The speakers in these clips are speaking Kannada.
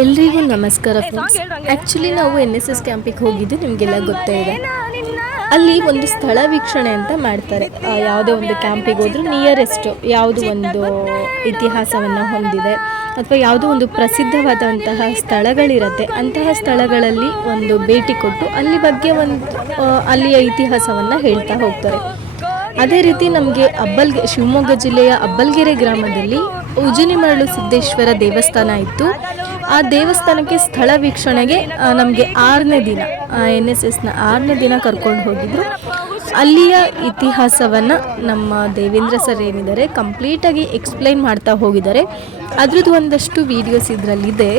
ಎಲ್ರಿಗೂ ನಮಸ್ಕಾರ ಫ್ರೆಂಡ್ಸ್. ಆ್ಯಕ್ಚುಲಿ ನಾವು NSS ಕ್ಯಾಂಪಿಗೆ ಹೋಗಿದ್ದು ನಿಮಗೆಲ್ಲ ಗೊತ್ತೇ ಇದೆ. ಅಲ್ಲಿ ಒಂದು ಸ್ಥಳ ವೀಕ್ಷಣೆ ಅಂತ ಮಾಡ್ತಾರೆ. ಯಾವುದೇ ಒಂದು ಕ್ಯಾಂಪಿಗೆ ಹೋದರೂ ನಿಯರೆಸ್ಟ್ ಯಾವುದು ಒಂದು ಇತಿಹಾಸವನ್ನು ಹೊಂದಿದೆ ಅಥವಾ ಯಾವುದೋ ಒಂದು ಪ್ರಸಿದ್ಧವಾದಂತಹ ಸ್ಥಳಗಳಿರುತ್ತೆ, ಅಂತಹ ಸ್ಥಳಗಳಲ್ಲಿ ಒಂದು ಭೇಟಿ ಕೊಟ್ಟು ಅಲ್ಲಿ ಬಗ್ಗೆ ಅಲ್ಲಿಯ ಇತಿಹಾಸವನ್ನು ಹೇಳ್ತಾ ಹೋಗ್ತಾರೆ. ಅದೇ ರೀತಿ ನಮಗೆ ಶಿವಮೊಗ್ಗ ಜಿಲ್ಲೆಯ ಅಬ್ಬಲ್ಗೆರೆ ಗ್ರಾಮದಲ್ಲಿ ಉಜಿನಿಮರಳು ಸಿದ್ದೇಶ್ವರ ದೇವಸ್ಥಾನ ಇತ್ತು. ಆ ದೇವಸ್ಥಾನಕ್ಕೆ ಸ್ಥಳ ವೀಕ್ಷಣೆಗೆ ನಮಗೆ 6ನೇ ದಿನ NSSನ 6ನೇ ದಿನ ಕರ್ಕೊಂಡು ಹೋಗಿದ್ರು. ಅಲ್ಲಿಯ ಇತಿಹಾಸವನ್ನು ನಮ್ಮ ದೇವೇಂದ್ರ ಸರ್ ಏನಿದ್ದಾರೆ ಕಂಪ್ಲೀಟಾಗಿ ಎಕ್ಸ್ಪ್ಲೈನ್ ಮಾಡ್ತಾ ಹೋಗಿದ್ದಾರೆ. ಅದ್ರದ್ದು ಒಂದಷ್ಟು ವೀಡಿಯೋಸ್ ಇದರಲ್ಲಿದೆ,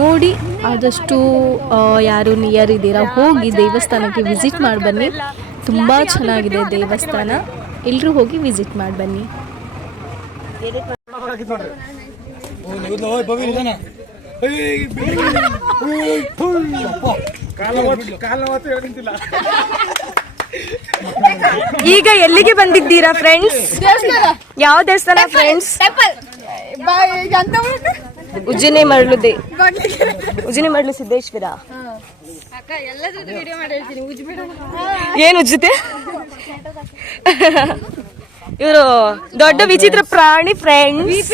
ನೋಡಿ. ಆದಷ್ಟು ಯಾರು ನಿಯರ್ ಇದ್ದೀರಾ ಹೋಗಿ ದೇವಸ್ಥಾನಕ್ಕೆ ವಿಸಿಟ್ ಮಾಡಿ ಬನ್ನಿ. ತುಂಬ ಚೆನ್ನಾಗಿದೆ ದೇವಸ್ಥಾನ, ಎಲ್ಲರೂ ಹೋಗಿ ವಿಸಿಟ್ ಮಾಡಿ ಬನ್ನಿ. ಈಗ ಎಲ್ಲಿಗೆ ಬಂದಿದ್ದೀರಾ ಫ್ರೆಂಡ್ಸ್? ಯಾವ ದೇವಸ್ಥಾನ ಫ್ರೆಂಡ್ಸ್? ಉಜಿನಿಮರಳು ಸಿದ್ದೇಶ್ವರ. ಏನು ಉಜ್ಜುತ್ತೆ? ಇವರು ದೊಡ್ಡ ವಿಚಿತ್ರ ಪ್ರಾಣಿ ಫ್ರೆಂಡ್ಸ್.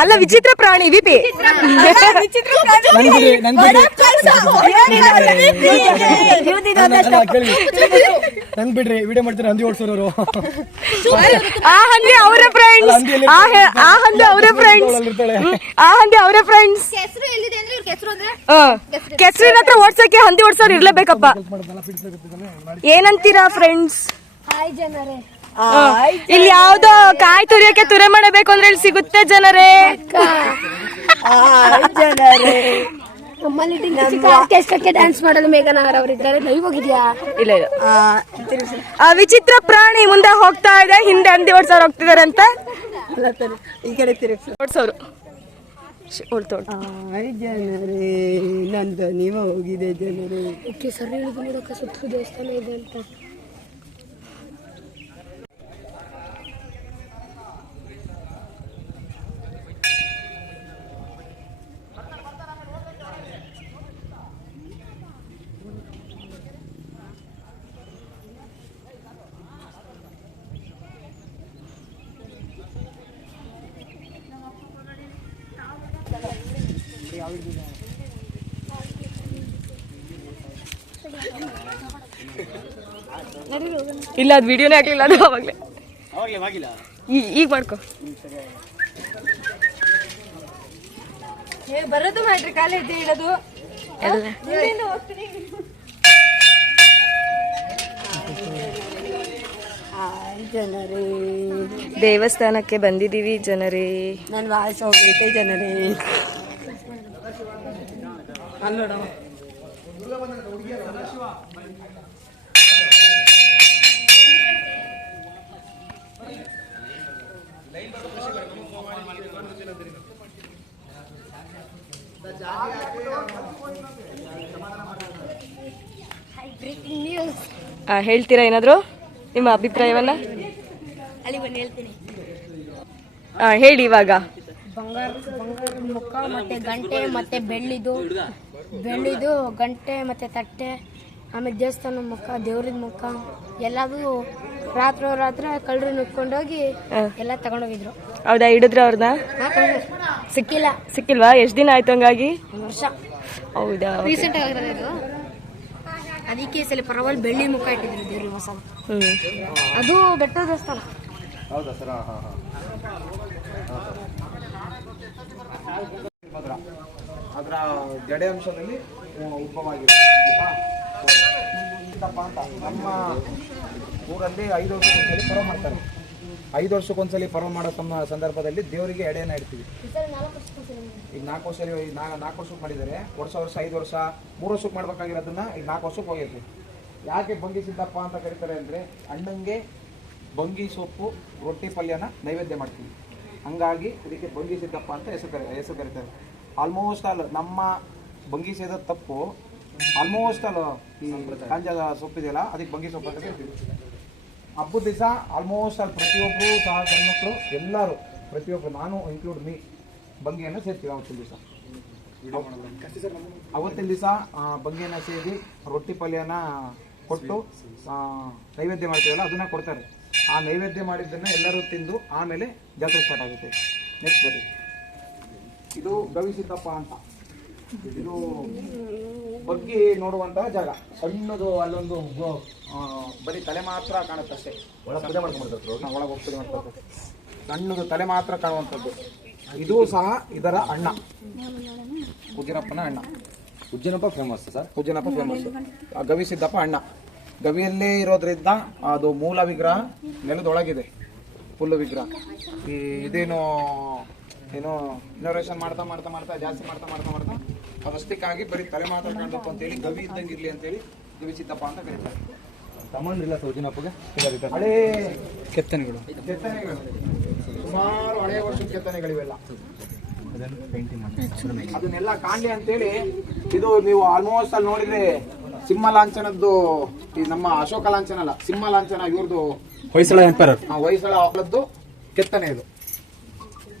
ಅಲ್ಲ, ವಿಚಿತ್ರ ಪ್ರಾಣಿ ವಿಪಿ. ನನ್ ಬಿಡ್ರಿ, ವಿಡಿಯೋ ಮಾಡ್ತಾರೆ ಹಂದಿ ಓಡಿಸೋರು. ಆ ಹಂದಿ ಅವರ ಫ್ರೆಂಡ್ಸ್. ಆ ಹಂದಿ ಅವರ ಫ್ರೆಂಡ್ಸ್. ಆ ಹಂದಿ ಅವರ ಫ್ರೆಂಡ್ಸ್. ಕೆಸರಿನ ಹತ್ರ ಓಡ್ಸಕ್ಕೆ ಹಂದಿ ಓಡ್ಸೋರು ಇರ್ಲೇಬೇಕಪ್ಪ. ಏನಂತೀರಾ ಫ್ರೆಂಡ್ಸ್? ಇಲ್ಲಿ ಯಾವ್ದೋ ಕಾಯಿ ತುರಿಯಕ್ಕೆ ತುರೆ ಮಾಡಬೇಕು ಅಂದ್ರೆ ಇಲ್ಲಿ ಸಿಗುತ್ತೆ ಜನರೇ. ಡ್ಯಾನ್ಸ್ ಮಾಡಲು ಮೇಘನಗರ್ ಅವರಿದ್ದಾರೆ. ಲೈವ್ ಹೋಗಿದ್ಯಾ? ಇಲ್ಲ ಇಲ್ಲ. ಆ ವಿಚಿತ್ರ ಪ್ರಾಣಿ ಮುಂದೆ ಹೋಗ್ತಾ ಇದೆ, ಹಿಂದೆ ಹಂದಿ ಓಡ್ಸೋರು ಹೋಗ್ತಿದಾರೆ ಅಂತ. ಈ ಕಡೆ ಓಡ್ಸೋರು ಜನರೇ, ನಂದು ನೀವು ಹೋಗಿದೆ ಜನರೇ. ಸರ್ ಹೇಳಿದ ನೋಡಕ್ಕೆ ಸುತ್ತ ದೇವಸ್ಥಾನ ಇದೆ ಅಂತ. ಇಲ್ಲ, ಅದು ವಿಡಿಯೋನೇ ಆಗ್ಲಿಲ್ಲ. ಅದು ಅವಾಗಲೇ ಈಗ ಮಾಡ್ಕೊ. ಬರೋದು ಮಾಡ್ರಿ, ಕಾಲೇ ಇದ್ದೆ ಇಡೋದು ಜನರೇ. ದೇವಸ್ಥಾನಕ್ಕೆ ಬಂದಿದ್ದೀವಿ ಜನರೇ. ನನ್ನ ವಾಯ್ಸ್ ಹೋಗೈತೆ ಜನರೇ. ಅಲ್ಲೋಡ ಹೇಳ್ತೀರಾ ಏನಾದ್ರು ನಿಮ್ಮ ಅಭಿಪ್ರಾಯವನ್ನ? ಅಲ್ಲಿ ಬಂದು ಹೇಳ್ತೀನಿ. ಹೇಳಿ ಇವಾಗ. ಬಂಗಾರದ ಮುಖ ಮತ್ತೆ ಗಂಟೆ ಮತ್ತೆ ಬೆಳ್ಳಿದು ಗಂಟೆ ಮತ್ತೆ ತಟ್ಟೆ, ಆಮೇಲೆ ದೇವಸ್ಥಾನ ಮುಖ, ದೇವ್ರದ ಮುಖ ಎಲ್ಲದೂ ರಾತ್ರಿ ಕಳ್ಳರು ನುಗ್ಕೊಂಡೋಗಿ ಎಲ್ಲ ತಗೊಂಡೋಗಿದ್ರು. ಹೌದಾ? ಹಿಡಿದ್ರ ಅವ್ರನ್ನ? ಸಿಕ್ಕಿಲ್ವಾ? ಎಷ್ಟು ದಿನ ಆಯ್ತು ಹಂಗಾಗಿ? 1 ವರ್ಷ. ಹೌದಾ? ರೀಸೆಂಟ್ ಆಗಿರೋದು. ಅದಕ್ಕೆ ಸಲ ಪರವಾಗಿ ಬೆಳ್ಳಿ ಮುಖ ಇಟ್ಟಿದ್ರು ದೇವ್ರ ಹೊಸ. ಅದು ಬೆಟ್ಟದ ದೇವಸ್ಥಾನ. ಹೌದಾ ಸರ್? ಅದರ ಜಡೆ ಅಂಶದಲ್ಲಿ ಉದ್ಭವವಾಗಿದೆ ಅಂತ. ನಮ್ಮ ಊರಲ್ಲಿ 5 ವರ್ಷಕ್ಕೊಂದ್ಸಲಿ ಪರ್ವ ಮಾಡ್ತಾರೆ. 5 ವರ್ಷಕ್ಕೊಂದ್ಸಲಿ ಪರ್ವ ಮಾಡೋ ಸಂದರ್ಭದಲ್ಲಿ ದೇವರಿಗೆ ಎಡೆಯನ್ನು ಇಡ್ತೀವಿ. ಈಗ 4 ವರ್ಷಕ್ಕೆ ಮಾಡಿದ್ದಾರೆ. ವರ್ಷ 5 ವರ್ಷ 3 ವರ್ಷಕ್ಕೆ ಮಾಡ್ಬೇಕಾಗಿರೋದನ್ನ ಈಗ 4 ವರ್ಷಕ್ಕೆ ಹೋಗೈತಿ. ಯಾಕೆ ಬಂಗಿ ಸಿದ್ದಪ್ಪ ಅಂತ ಕರೀತಾರೆ ಅಂದರೆ, ಅಣ್ಣಂಗೆ ಬಂಗಿ ಸೊಪ್ಪು ರೊಟ್ಟಿ ಪಲ್ಯನ ನೈವೇದ್ಯ ಮಾಡ್ತೀವಿ. ಹಂಗಾಗಿ ಇದಕ್ಕೆ ಬಂಗಿ ಸಿದ್ದಪ್ಪ ಅಂತ ಹೆಸರು ಕರೀತಾರೆ. ಆಲ್ಮೋಸ್ಟ್ ಆಲ್ ನಮ್ಮ ಬಂಗಿ ಸೇದ ತಪ್ಪು ಆಲ್ಮೋಸ್ಟ್ ಆಲ್ ಈ ಕಾಂಜದ ಸೊಪ್ಪಿದೆಯಲ್ಲ, ಅದಕ್ಕೆ ಬಂಗಿ ಸೊಪ್ಪು ಅಂತ ಕರಿತೀವಿ. ಹಬ್ಬದ ದಿವಸ ಆಲ್ಮೋಸ್ಟ್ ಆಲ್ ಪ್ರತಿಯೊಬ್ಬರು ಸಹ ಗಂಡ್ಮಕ್ಳು ಎಲ್ಲರೂ ಪ್ರತಿಯೊಬ್ಬರು, ನಾನು ಇನ್ಕ್ಲೂಡ್ ಮೀ, ಬಂಗಿಯನ್ನು ಸೇರ್ತೀವಿ ಅವತ್ತಿನ ದಿವಸ. ಅವತ್ತಿನ ದಿವಸ ಬಂಗಿಯನ್ನು ಸೇರಿ ರೊಟ್ಟಿ ಪಲ್ಯನ ಕೊಟ್ಟು ನೈವೇದ್ಯ ಮಾಡ್ತೀವಲ್ಲ ಅದನ್ನು ಕೊಡ್ತಾರೆ. ಆ ನೈವೇದ್ಯ ಮಾಡಿದ್ದನ್ನು ಎಲ್ಲರೂ ತಿಂದು ಆಮೇಲೆ ಜಾತ್ರೆ ಸ್ಟಾರ್ಟ್ ಆಗುತ್ತೆ. ನೆಕ್ಸ್ಟ್ ಬನ್ನಿ, ಇದು ಗವಿಸಿದ್ದಪ್ಪ ಅಂತ. ಇದು ಬಗ್ಗಿ ನೋಡುವಂತಹ ಜಾಗ. ಸಣ್ಣದು ಅಲ್ಲೊಂದು ಬರೀ ತಲೆ ಮಾತ್ರ ಕಾಣುತ್ತಷ್ಟೇ. ಒಳಗೆ ಪೂಜೆ ಮಾಡ್ಕೊಂಡ್ಬರ್ತಾರೆ, ಒಳಗೆ ಹೋಗಿ ಪೂಜೆ ಮಾಡ್ಕೊಳ್ತಾರೆ. ಸಣ್ಣದು ತಲೆ ಮಾತ್ರ ಕಾಣುವಂಥದ್ದು. ಇದು ಸಹ ಇದರ ಅಣ್ಣ, ಉಜ್ಜನಪ್ಪನ ಅಣ್ಣ. Ujjanappa famous sir. Ujjanappa famous. Gavisiddappa ಅಣ್ಣ. ಗವಿಯಲ್ಲೇ ಇರೋದ್ರಿಂದ ಅದು ಮೂಲ ವಿಗ್ರಹ ನೆಲದೊಳಗಿದೆ, ಫುಲ್ ವಿಗ್ರಹ. ಈ ಇದೇನು ಏನೋ ಇನೋವೇಷನ್ ಮಾಡ್ತಾ ಮಾಡ್ತಾ ಮಾಡ್ತಾ ಜಾಸ್ತಿ ಮಾಡ್ತಾ ಮಾಡ್ತಾ ಮಾಡ್ತಾ ಅದಷ್ಟಕ್ಕಾಗಿ ಬರೀ ತಲೆ ಮಾತ್ರ ಕಾಣಬೇಕು ಅಂತೇಳಿ ಗವಿ ಇದ್ದಂಗೆ ಇರಲಿ ಅಂತೇಳಿ ಗವಿಸಿದ್ದಪ್ಪ ಅಂತ ಕರೀತಾರೆ. ತಗೊಂಡಿಲ್ಲ ಸರ್ ಉಜ್ಜನಪ್ಪಗೆ. ಹಳೇ ಕೆತ್ತನೆಗಳು ಸುಮಾರು ಹಳೆಯ ವರ್ಷದ ಕೆತ್ತನೆಗಳಿವೆಲ್ಲ. ಅದನ್ನೆಲ್ಲ ಕಾಣಲಿ ಅಂತೇಳಿ ಇದು ನೀವು ಆಲ್ಮೋಸ್ಟ್ ಅಲ್ಲಿ ನೋಡಿದ್ರೆ ಸಿಂಹ ಲಾಂಛನದ್ದು, ಈ ನಮ್ಮ ಅಶೋಕ ಲಾಂಛನ ಅಲ್ಲ, ಸಿಂಹ ಲಾಂಛನ ಇವ್ರದ್ದು ಹೊಯ್ಸಳ ಎಂಪರರ್, ಹೊಯ್ಸಳ ಅವಳದ್ದು ಕೆತ್ತನೆ ಇದು.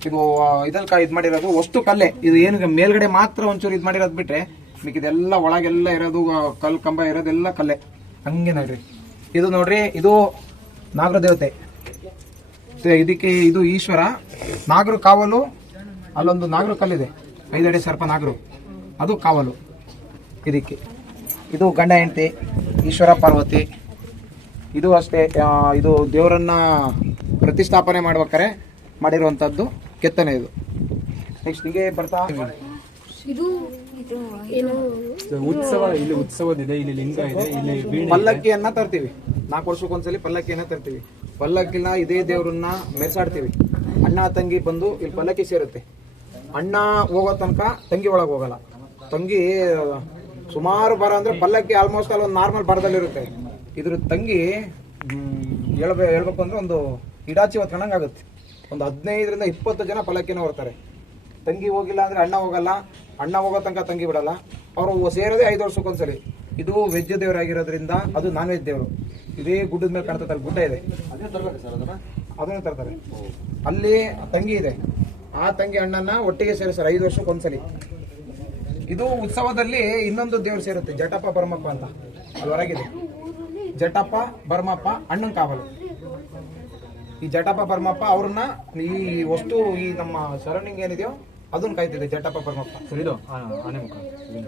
ಇದು ಇದನ್ನ ಇದು ಮಾಡಿರೋದು ಅಷ್ಟು ಕಲ್ಲೆ. ಇದು ಏನು ಮೇಲ್ಗಡೆ ಮಾತ್ರ ಒಂಚೂರು ಇದು ಮಾಡಿರೋದು ಬಿಟ್ರೆ ಮಿಕ್ಕಿದೆಲ್ಲ ಒಳಗೆಲ್ಲ ಇರೋದು ಕಲ್ ಕಂಬ ಇರೋದೆಲ್ಲ ಕಲ್ಲೆ. ಹಂಗೆ ನೋಡ್ರಿ, ಇದು ನೋಡ್ರಿ, ಇದು ನಾಗರ ದೇವತೆ. ಇದಕ್ಕೆ ಇದು ಈಶ್ವರ. ನಾಗರು ಕಾವಲು, ಅಲ್ಲೊಂದು ನಾಗರು ಕಲ್ಲಿದೆ, 5 ಅಡಿ ಸರ್ಪ ನಾಗರು, ಅದು ಕಾವಲು ಇದಕ್ಕೆ. ಇದು ಗಂಡ ಹೆಂಡತಿ ಈಶ್ವರ ಪಾರ್ವತಿ. ಇದು ಅಷ್ಟೇ, ಇದು ದೇವರನ್ನ ಪ್ರತಿಷ್ಠಾಪನೆ ಮಾಡ್ಬೇಕಾರೆ ಮಾಡಿರುವಂಥದ್ದು ಕೆತ್ತನೆ ಇದು. ನೆಕ್ಸ್ಟ್ ಹೀಗೆ ಬರ್ತಾ ಇದು ಏನು ಉತ್ಸವ, ಇಲ್ಲಿ ಉತ್ಸವದಿದೆ, ಇಲ್ಲಿ ಲಿಂಗ ಇದೆ, ಇಲ್ಲಿ ವೀಣೆ ಇದೆ. ಪಲ್ಲಕ್ಕಿಯನ್ನ ತರ್ತೀವಿ, 4 ವರ್ಷಕ್ಕೊಂದ್ಸಲಿ ಪಲ್ಲಕ್ಕಿಯನ್ನ ತರ್ತೀವಿ. ಪಲ್ಲಕ್ಕಿನ ಇದೇ ದೇವ್ರನ್ನ ಮೆರೆಸಾಡ್ತೀವಿ. ಅಣ್ಣ ತಂಗಿ ಬಂದು ಇಲ್ಲಿ ಪಲ್ಲಕ್ಕಿ ಸೇರುತ್ತೆ. ಅಣ್ಣ ಹೋಗೋ ತನಕ ತಂಗಿ ಒಳಗೆ ಹೋಗಲ್ಲ. ತಂಗಿ ಸುಮಾರು ಬರ ಅಂದ್ರೆ ಪಲ್ಲಕ್ಕಿ ಆಲ್ಮೋಸ್ಟ್ ಅಲ್ಲಿ ಒಂದು ನಾರ್ಮಲ್ ಬರದಲ್ಲಿರುತ್ತೆ. ಇದ್ರ ತಂಗಿ ಹೇಳ್ಬೇಕು ಅಂದ್ರೆ ಒಂದು ಇಡಾಚಿ ಹೊತ್ಕೊಂಡಂಗೆ ಆಗುತ್ತೆ. ಒಂದು 15ರಿಂದ 20 ಜನ ಪಲ್ಲಕ್ಕಿನ ಹೊರ್ತಾರೆ. ತಂಗಿ ಹೋಗಿಲ್ಲ ಅಂದ್ರೆ ಅಣ್ಣ ಹೋಗಲ್ಲ, ಅಣ್ಣ ಹೋಗೋ ತನಕ ತಂಗಿ ಬಿಡಲ್ಲ. ಅವರು ಸೇರೋದೇ 5 ವರ್ಷಕ್ಕೊಂದ್ಸಲಿ. ಇದು ವೆಜ್ ದೇವರಾಗಿರೋದ್ರಿಂದ ಅದು ನಾನ್ ವೆಜ್ ದೇವರು. ಇದೇ ಗುಡ್ಡದ ಮೇಲೆ ಕಾಣ್ತಾರೆ, ಗುಡ್ಡ ಇದೆ, ಅದನ್ನ ತರ್ತಾರೆ. ಅಲ್ಲಿ ತಂಗಿ ಇದೆ, ಆ ತಂಗಿ ಅಣ್ಣನ ಒಟ್ಟಿಗೆ ಸೇರಿಸ್ತಾರೆ 5 ವರ್ಷಕ್ಕೊಂದ್ಸಲಿ. ಇದು ಉತ್ಸವದಲ್ಲಿ ಇನ್ನೊಂದು ದೇವ್ರು ಸೇರುತ್ತೆ, ಜಟಪ್ಪ ಭರಮಪ್ಪ ಅಂತ, ಅಲ್ಲಿ ಹೊರಗಿದೆ. ಜಟಪ್ಪ ಭರಮಪ್ಪ ಅಣ್ಣನ ಕಾವಲು. ಈ ಜಟಪ್ಪ ಭರಮಪ್ಪ ಅವ್ರನ್ನ ಈ ವಸ್ತು ಈ ನಮ್ಮ ಸರೌಂಡಿಂಗ್ ಏನಿದೆಯೋ ಅದನ್ನ ಕಾಯ್ತಿದೆ ಜಟಪ್ಪ ಭರಮಪ್ಪ. ಇದು ಆನೆ ಮುಖ.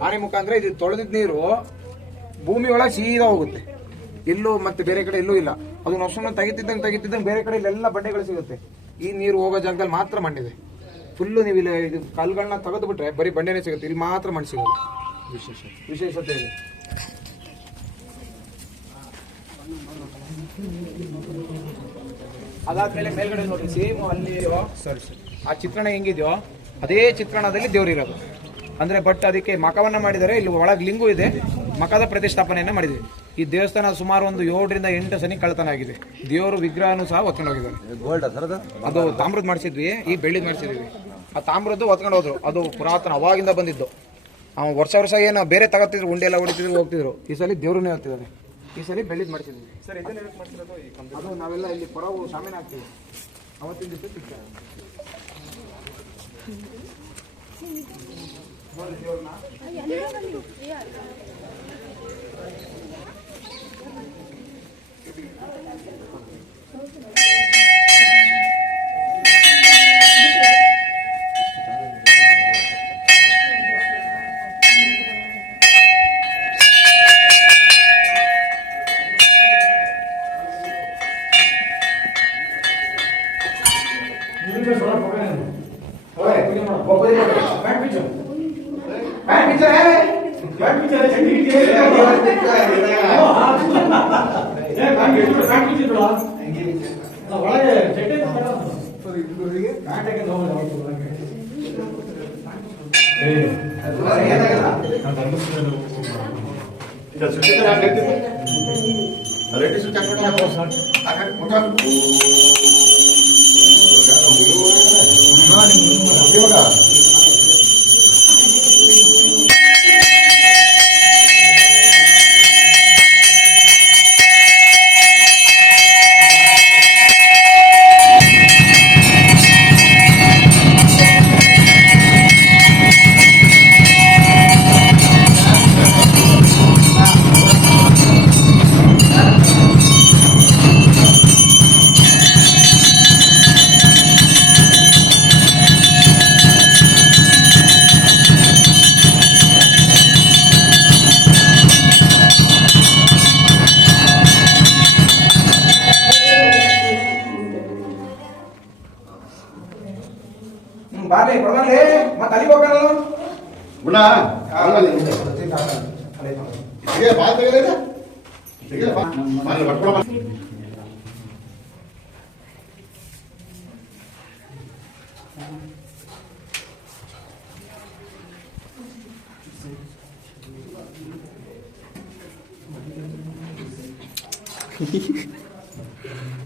ಆನೆ ಮುಖ ಅಂದ್ರೆ ಇದು ತೊಳೆದಿದ್ದ ನೀರು ಭೂಮಿ ಒಳಗೆ ಸೀದಾ ಹೋಗುತ್ತೆ, ಎಲ್ಲೂ ಮತ್ತೆ ಬೇರೆ ಕಡೆ ಎಲ್ಲೂ ಇಲ್ಲ. ಅದನ್ನ ವರ್ಷನ ತೆಗಿತಿದ್ದಂಗೆ ಬೇರೆ ಕಡೆ ಇಲ್ಲೆಲ್ಲ ಬಂಡೆಗಳು ಸಿಗುತ್ತೆ. ಈ ನೀರು ಹೋಗೋ ಜಾಗದಲ್ಲಿ ಮಾತ್ರ ಮಣ್ಣಿದೆ. ಫುಲ್ಲು ನೀವು ಇಲ್ಲಿ ಇದು ಕಲ್ಗಳನ್ನ ತೆಗೆದು ಬಿಟ್ರೆ ಬರೀ ಬಂಡೆನೇ ಸಿಗುತ್ತೆ, ಇಲ್ಲಿ ಮಾತ್ರ ಮಣ್ಣು ಸಿಗೋದು. ವಿಶೇಷತೆ ಇದೆ. ಅದಾದ್ಮೇಲೆ ಮೇಲ್ಗಡೆ ನೋಡಿ, ಸೇಮ್ ಅಲ್ಲಿ ಆ ಚಿತ್ರಣ ಹೆಂಗಿದೆಯೋ ಅದೇ ಚಿತ್ರಣದಲ್ಲಿ ದೇವರಿರೋದು. ಅಂದ್ರೆ ಬಟ್ ಅದಕ್ಕೆ ಮಕವನ್ನ ಮಾಡಿದರೆ, ಇಲ್ಲಿ ಒಳಗೆ ಲಿಂಗು ಇದೆ, ಮಕದ ಪ್ರತಿಷ್ಠಾಪನೆಯನ್ನ ಮಾಡಿದ್ವಿ. ಈ ದೇವಸ್ಥಾನ ಸುಮಾರು ಒಂದು 7ರಿಂದ 8 ಸನಿ ಕಳ್ಳತನ ಆಗಿದೆ. ದೇವರು ವಿಗ್ರಹನೂ ಸಹ ಹೊತ್ಕೊಂಡು ಹೋಗಿದ್ದಾರೆ. ಅದು ತಾಮ್ರದ್ ಮಾಡಿಸಿದ್ವಿ, ಈ ಬೆಳ್ಳಿದ್ ಮಾಡಿಸಿದ್ವಿ. ಆ ತಾಮ್ರದ್ದು ಹೊತ್ಕೊಂಡು ಹೋದ್ರು, ಅದು ಪುರಾತನ ಅವಾಗಿಂದ ಬಂದಿದ್ದು. ವರ್ಷ ಏನು ಬೇರೆ ತಗೋತಿದ್ರು, ಉಂಡೆ ಎಲ್ಲ ಹೊಡಿತಿದ್ರು, ಹೋಗ್ತಿದ್ರು. ಈ ಸಲ ದೇವ್ರನ್ನೇ ಹೋಗ್ತಿದ್ದಾರೆ. ಈ ಸಲ ಬೆಳ್ಳಿದ್ ಮಾಡಿಸಿದ್ವಿ. ಅದು ನಾವೆಲ್ಲ ಇಲ್ಲಿ ಪರವು ಶಾಮೀನ್ ಹಾಕ್ತೀವಿ. ಅವತ್ತಿನ ದಿವಸ ಸಿಗ್ತಾರೆ ನೋಡಿ ದೇವ್ರನ್ನ. ಬಾರ್ಲಿ ಕೊಡಬಾರ್ಲಿ ಮತ್ತೆ ಅಲ್ಲಿಗೆ ಹೋಗೋಣ ಗುಣ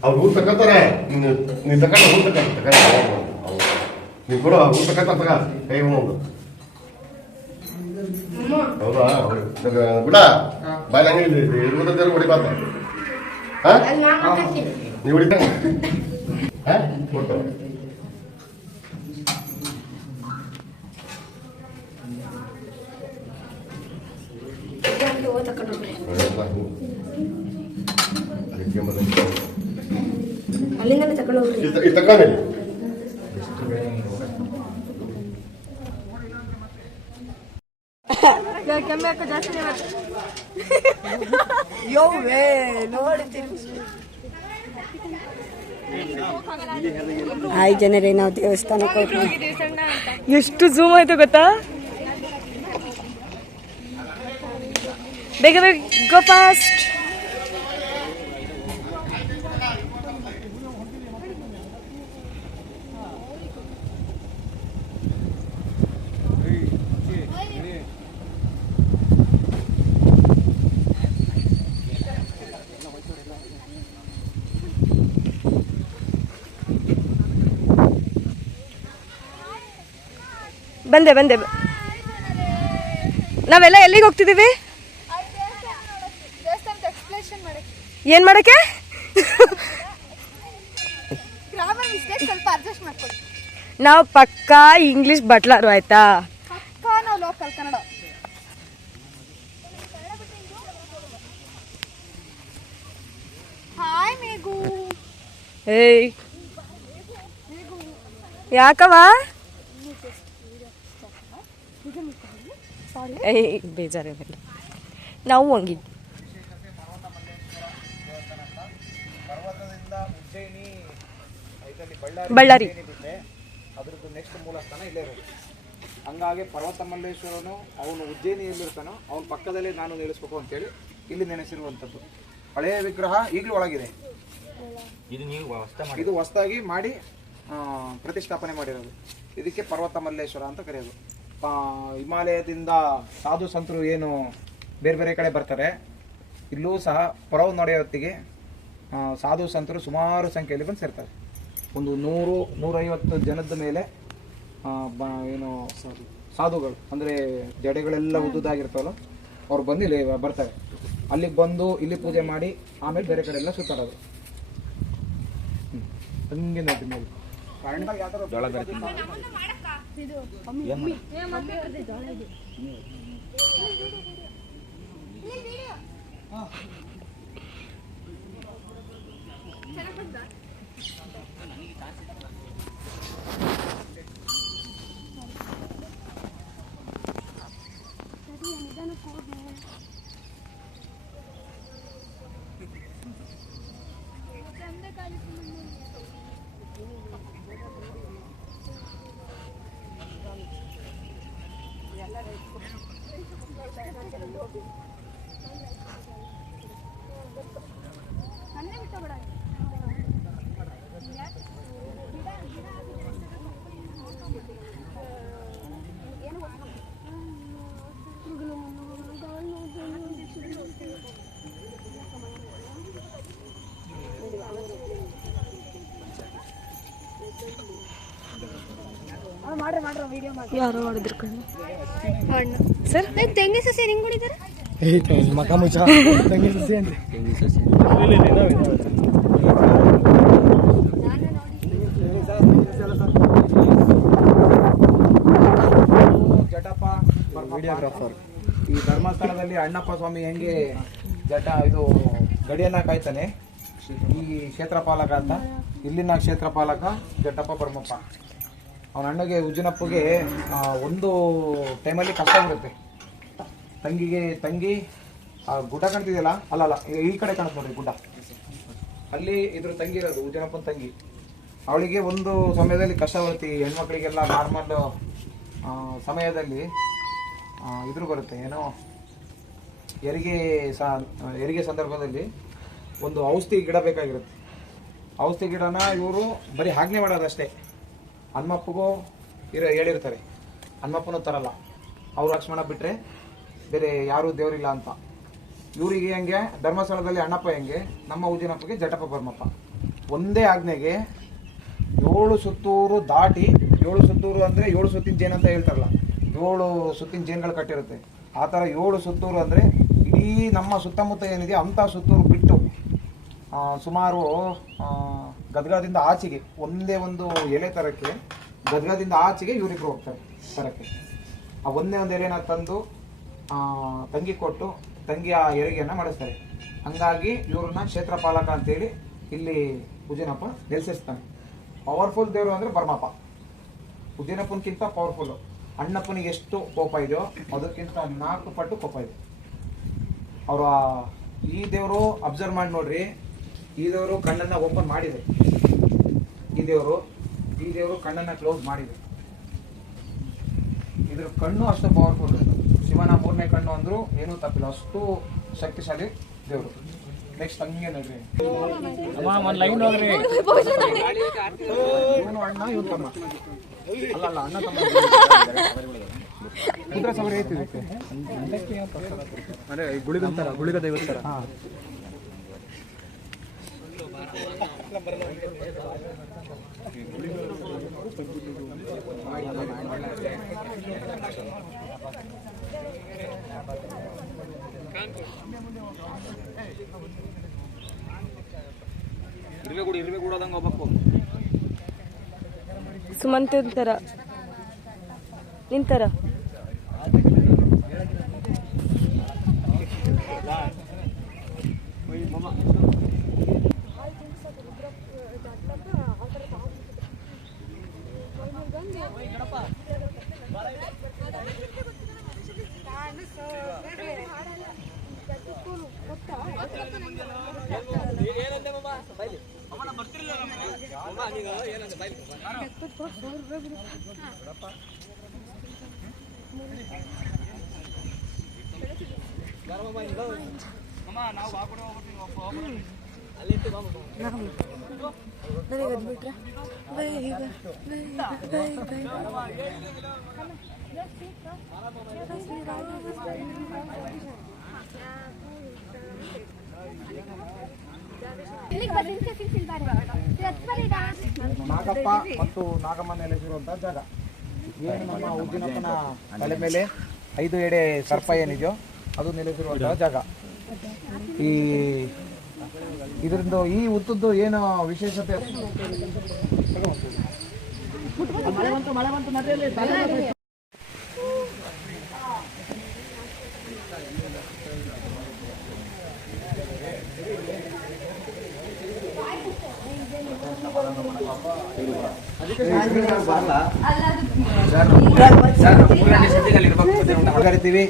ಅವ್ರು ಊಟ ತಗೊಂತಾರೆ ನೀನ್ ತಗೊಂಡ ಊಟ ತಗೊಂಡ ನೀನ್ ಕೊಡು ಊಟ ತಗೊಂತ ತಗ ಕೈ ಹೋಗು ಹೌದಾ ಬಿಡ ಬಾಯ್ ಇರುವುದಂತ ಹೊಡಿಬಾರ್ದ ನೀವು ಹೊಡಿತ ಕೊಟ್ಟು ಅಲ್ಲಿಂದಲೇ ತಗೊಂಡು ಹೋಗ್ರಿ. ಇದು ತಗೊಂಡಿ ಯೋವೇ ನೋಡ್ತೀನಿ. ಹಾಯ್ ಜನರೇ, ನಾವು ದೇವಸ್ಥಾನಕ್ಕೆ ಹೋಗ್ತೀವಿ. ಎಷ್ಟು ಝೂಮ್ ಆಯ್ತು ಗೊತ್ತಾ? ಬೇಗ ಬೇಗ ಗೋ ಫಾಸ್ಟ್. ಬಂದೆ ಬಂದೆ. ನಾವೆಲ್ಲ ಎಲ್ಲಿಗೆ ಹೋಗ್ತಿದ್ದೀವಿ? ಏನ್ ಮಾಡಕ್ಕೆ? ನಾವು ಪಕ್ಕಾ ಇಂಗ್ಲಿಷ್ ಬಟ್ಲಾರು ಆಯ್ತಾ? ಏಯ್ ಯಾಕವ? ಏಯ್ ಬೇಜಾರೇನಿಲ್ಲ, ನಾವು ಹಂಗಿದ್ವಿ. ಬಳ್ಳಾರಿ ಅದ್ರದ್ದು ನೆಕ್ಸ್ಟ್ ಮೂಲ ಸ್ಥಾನ ಇಲ್ಲೇ ಇರೋದು. ಹಂಗಾಗಿ ಪರ್ವತ ಮಲ್ಲೇಶ್ವರನು ಅವನು ಉಜ್ಜಯಿನಿಯಲ್ಲಿರ್ತಾನೋ ಅವನ ಪಕ್ಕದಲ್ಲೇ ನಾನು ನಿಲ್ಲಿಸ್ಬೇಕು ಅಂತೇಳಿ ಇಲ್ಲಿ ನೆನೆಸಿರುವಂಥದ್ದು. ಹಳೆಯ ವಿಗ್ರಹ ಈಗಲೂ ಒಳಗಿದೆ. ಇದು ಹೊಸದಾಗಿ ಮಾಡಿ ಪ್ರತಿಷ್ಠಾಪನೆ ಮಾಡಿರೋದು. ಇದಕ್ಕೆ ಪರ್ವತ ಮಲ್ಲೇಶ್ವರ ಅಂತ ಕರೆಯೋದು. ಹಿಮಾಲಯದಿಂದ ಸಾಧು ಸಂತರು ಏನು ಬೇರೆ ಬೇರೆ ಕಡೆ ಬರ್ತಾರೆ, ಇಲ್ಲೂ ಸಹ ಪರವ್ ನಡೆಯೋ ಹೊತ್ತಿಗೆ ಸಾಧು ಸಂತರು ಸುಮಾರು ಸಂಖ್ಯೆಯಲ್ಲಿ ಬಂದು ಸೇರ್ತಾರೆ. ಒಂದು 100-150 ಜನದ ಮೇಲೆ ಏನು ಸಾಧುಗಳು ಅಂದರೆ ಜಡೆಗಳೆಲ್ಲ ಉದ್ದುದಾಗಿರ್ತಾವಲ್ಲ, ಅವ್ರು ಬಂದು ಇಲ್ಲಿ ಬರ್ತಾರೆ. ಅಲ್ಲಿಗೆ ಬಂದು ಇಲ್ಲಿ ಪೂಜೆ ಮಾಡಿ ಆಮೇಲೆ ಬೇರೆ ಕಡೆ ಎಲ್ಲ ಸುತ್ತಾಡೋದು. ಹಂಗೆ ನೋಡಿ ಮೇಲೆ ಯಾರೋ ಮಾಡಿದ್ರು ಕಣ್ಣು ಸರ್ ತೆಂಗಿನ ಸಸಿ ಹೆಂಗ್ ಹೊಡಿತಾರೆ? ಮಕ ಮುಚ್ಚ ತಂಗಿ ಸಸಿ ಅಂತ ಜಟಪ್ಪ ವಿಡಿಯೋಗ್ರಾಫರ್. ಈ ಧರ್ಮಸ್ಥಳದಲ್ಲಿ ಅಣ್ಣಪ್ಪ ಸ್ವಾಮಿ ಹೆಂಗೆ ಇದು ಗಡಿಯನ್ನ ಕಾಯ್ತಾನೆ, ಈ ಕ್ಷೇತ್ರಪಾಲಕ ಅಂತ ಇಲ್ಲಿನ ಕ್ಷೇತ್ರಪಾಲಕ ಜಟಪ್ಪ ಪರಮಪ್ಪ. ಅವನ ಅಣ್ಣಗೆ ಉಜ್ಜನಪ್ಪಗೆ ಒಂದು ಟೈಮಲ್ಲಿ ಕಷ್ಟ ಬರುತ್ತೆ. ತಂಗಿ ಗುಡ್ಡ ಕಾಣ್ತಿದೆಯಲ್ಲ, ಅಲ್ಲ ಈ ಕಡೆ ಕಾಣುತ್ತೆ ನೋಡ್ರಿ ಗುಡ್ಡ, ಅಲ್ಲಿ ಇದ್ರ ತಂಗಿ ಇರೋದು ಉಜ್ಜನಪ್ಪನ ತಂಗಿ. ಅವಳಿಗೆ ಒಂದು ಸಮಯದಲ್ಲಿ ಕಷ್ಟ ಬರುತ್ತೆ. ಹೆಣ್ಮಕ್ಳಿಗೆಲ್ಲ ನಾರ್ಮಲ್ ಸಮಯದಲ್ಲಿ ಇದ್ರ ಬರುತ್ತೆ, ಏನೋ ಹೆರಿಗೆ ಸಂದರ್ಭದಲ್ಲಿ ಒಂದು ಔಷಧಿ ಗಿಡ ಬೇಕಾಗಿರುತ್ತೆ. ಔಷಧಿ ಗಿಡನ ಇವರು ಬರೀ ಆಜ್ಞೆ ಮಾಡೋದಷ್ಟೇ. ಹನುಮಪ್ಪಗೂ ಹೇಳಿರ್ತಾರೆ, ಹನುಮಪ್ಪನೂ ತರಲ್ಲ, ಅವ್ರು ಲಕ್ಷ್ಮಣ ಬಿಟ್ಟರೆ ಬೇರೆ ಯಾರೂ ದೇವರಿಲ್ಲ ಅಂತ. ಇವರಿಗೆ ಹೆಂಗೆ ಧರ್ಮಸ್ಥಳದಲ್ಲಿ ಅಣ್ಣಪ್ಪ ಹೆಂಗೆ, ನಮ್ಮ ಉಜ್ಜಿನಪ್ಪಗೆ ಜಟಪ್ಪ ಬರ್ಮಪ್ಪ. ಒಂದೇ ಆಜ್ಞೆಗೆ 7 ಸುತ್ತೂರು ದಾಟಿ, 7 ಸುತ್ತೂರು ಅಂದರೆ 7 ಸುತ್ತಿನ ಜೇನು ಅಂತ ಹೇಳ್ತಾರಲ್ಲ, 7 ಸುತ್ತಿನ ಜೇನುಗಳು ಕಟ್ಟಿರುತ್ತೆ. ಆ ಥರ 7 ಸುತ್ತೂರು ಅಂದರೆ ಇಡೀ ನಮ್ಮ ಸುತ್ತಮುತ್ತ ಏನಿದೆ ಅಂಥ ಸುತ್ತೂರು ಬಿಟ್ಟು ಸುಮಾರು ಗದಗದಿಂದ ಆಚೆಗೆ ಒಂದೇ ಒಂದು ಎಲೆ ತರಕ್ಕೆ, ಗದಗದಿಂದ ಆಚೆಗೆ ಇವರಿಬ್ರು ಹೋಗ್ತಾರೆ ತರಕ್ಕೆ. ಆ ಒಂದೇ ಒಂದು ಎಲೆನ ತಂದು ತಂಗಿ ಕೊಟ್ಟು ತಂಗಿ ಆ ಹೆರಿಗೆಯನ್ನು ಮಾಡಿಸ್ತಾರೆ. ಹಂಗಾಗಿ ಇವ್ರನ್ನ ಕ್ಷೇತ್ರಪಾಲಕ ಅಂತೇಳಿ ಇಲ್ಲಿ ಉಜ್ಜಿನಪ್ಪ ನೆಲೆಸಿಸ್ತಾನೆ. ಪವರ್ಫುಲ್ ದೇವರು ಅಂದರೆ ಬರ್ಮಪ್ಪ. ಉಜ್ಜಿನಪ್ಪನಕ್ಕಿಂತ ಪವರ್ಫುಲ್ಲು. ಅಣ್ಣಪ್ಪನಿಗೆ ಎಷ್ಟು ಕೋಪ ಇದೆಯೋ ಅದಕ್ಕಿಂತ 4 ಪಟ್ಟು ಕೋಪ ಇದೆ. ಅವರ ಈ ದೇವರು ಅಬ್ಸರ್ವ್ ಮಾಡಿ ನೋಡ್ರಿ, ಈ ದೇವರು ಕಣ್ಣನ್ನು ಓಪನ್ ಮಾಡಿದೆ, ಈ ದೇವರು ಕಣ್ಣನ್ನು ಕ್ಲೋಸ್ ಮಾಡಿದೆ. ಇದ್ರ ಕಣ್ಣು ಅಷ್ಟು ಪವರ್ಫುಲ್. ಶಿವನ 3ನೇ ಕಣ್ಣು ಅಂದ್ರು ಏನೂ ತಪ್ಪಿಲ್ಲ, ಅಷ್ಟು ಶಕ್ತಿಶಾಲಿ ದೇವರು. ನೆಕ್ಸ್ಟ್ ಹಂಗೆ ನೋಡ್ರಿ, ಇವನು ಅಣ್ಣ ಇವ್ರು ತಮ್ಮ ಅಲ್ಲ ಅಣ್ಣ ತಮ್ಮ ಮುದ್ರ ಸವರಿ ಐತಿ ಗುಳಿಗ ದೈವತ್ತರ. ಇರ್ವೆ ಕೂಡದಂಗ ಹೋಗ್ಬೇಕು. ಸುಮಂತ್ ಅಂತಾರ ನಿಂತಾರ. ನಾಗಪ್ಪ ಮತ್ತು ನಾಗಮ್ಮ ನೆಲೆಸಿರುವಂತಹ ಜಾಗ. ಏನು ನಮ್ಮ ಉಜ್ಜಿನಪ್ಪನ ತಲೆ ಮೇಲೆ 5 ಎಡೆ ಸರ್ಪ ಏನಿದೆಯೋ ಅದು ನೆಲೆಸಿರುವಂತಹ ಜಾಗ. ಇದರಿಂದ ಈ ಉತ್ತದ್ದು ಏನು ವಿಶೇಷತೆ, ಕರಿತೀವಿ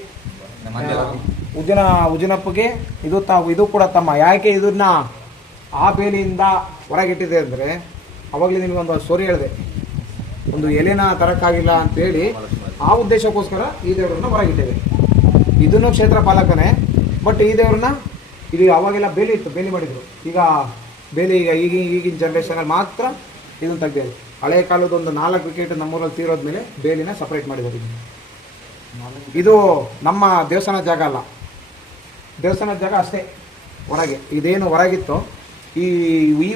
ಉಜ್ಜಿನಪ್ಪಗೆ ಇದು ಕೂಡ ತಮ್ಮ. ಯಾಕೆ ಇದನ್ನ ಆ ಬೇಲಿಯಿಂದ ಹೊರಗಿಟ್ಟಿದೆ ಅಂದರೆ, ಅವಾಗಲೇ ನಿಮಗೊಂದು ಸ್ಟೋರಿ ಹೇಳಿದೆ, ಒಂದು ಎಲೆನ ತರಕ್ಕಾಗಿಲ್ಲ ಅಂತೇಳಿ ಆ ಉದ್ದೇಶಕ್ಕೋಸ್ಕರ ಈ ದೇವರನ್ನ ಹೊರಗಿಟ್ಟಿದೆ. ಇದನ್ನು ಕ್ಷೇತ್ರ ಪಾಲಕನೇ, ಬಟ್ ಈ ದೇವ್ರನ್ನ ಇದು ಅವಾಗೆಲ್ಲ ಬೇಲಿ ಇತ್ತು, ಬೇಲಿ ಮಾಡಿದ್ರು. ಈಗ ಬೇಲಿ ಈಗಿನ ಜನ್ರೇಷನಲ್ಲಿ ಮಾತ್ರ ಇದನ್ನು ತೆಗ್ದಿದೆ. ಹಳೆ ಕಾಲದ ಒಂದು 4 ವಿಕೆಟ್ ನಮ್ಮೂರಲ್ಲಿ ತೀರೋದ್ಮೇಲೆ ಬೇಲಿನ ಸಪ್ರೇಟ್ ಮಾಡಿದ್ದಾರೆ. ಇದು ನಮ್ಮ ದೇವಸ್ಥಾನದ ಜಾಗ ಅಲ್ಲ, ದೇವಸ್ಥಾನದ ಜಾಗ ಅಷ್ಟೇ ಹೊರಗೆ. ಇದೇನು ಹೊರಗಿತ್ತು ಈ